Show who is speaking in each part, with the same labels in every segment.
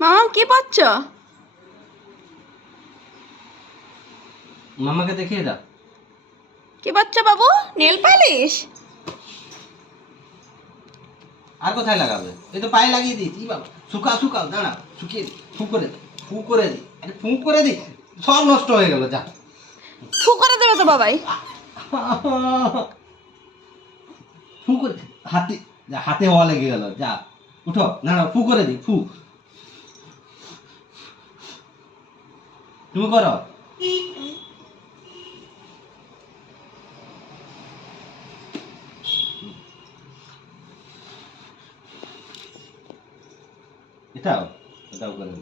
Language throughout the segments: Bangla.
Speaker 1: মামাম কি পাচ্ছ?
Speaker 2: মামাকে দেখিয়ে দাও।
Speaker 1: কি পাচ্ছ বাবু? Nail polish?
Speaker 2: আর কোথায় লাগাবে? এই তো পায়ে লাগিয়ে কি বাবা? শুকা শুকাও দাঁড়া শুকিয়ে দি ফু করে দি ফু করে দি আরে ফু করে দি সব নষ্ট হয়ে গেল যা।
Speaker 1: ফু করে দেবে তো বাবাই।
Speaker 2: ফু করে হাতে যা হাতে হওয়া লেগে গেল যা। উঠো না না ফু করে দি ফু। তুমি করো। এটাও এটাও করে।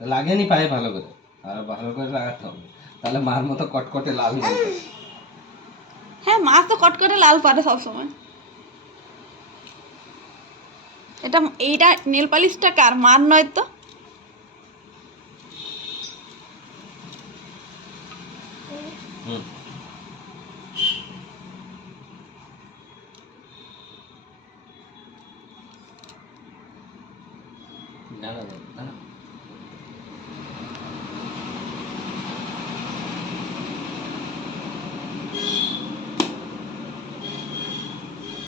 Speaker 2: লাগেনি পায়ে ভালো করে। আর ভালো করে লাগাতে হবে। তাহলে মার মতো কটকটে লাল হয়ে।
Speaker 1: হ্যাঁ মা তো কটকটে লাল পারে সবসময়। এটা এইটা নেল পালিশটা কার? মার নয় তো?
Speaker 2: দাঁড়া দাঁড়া দাঁড়া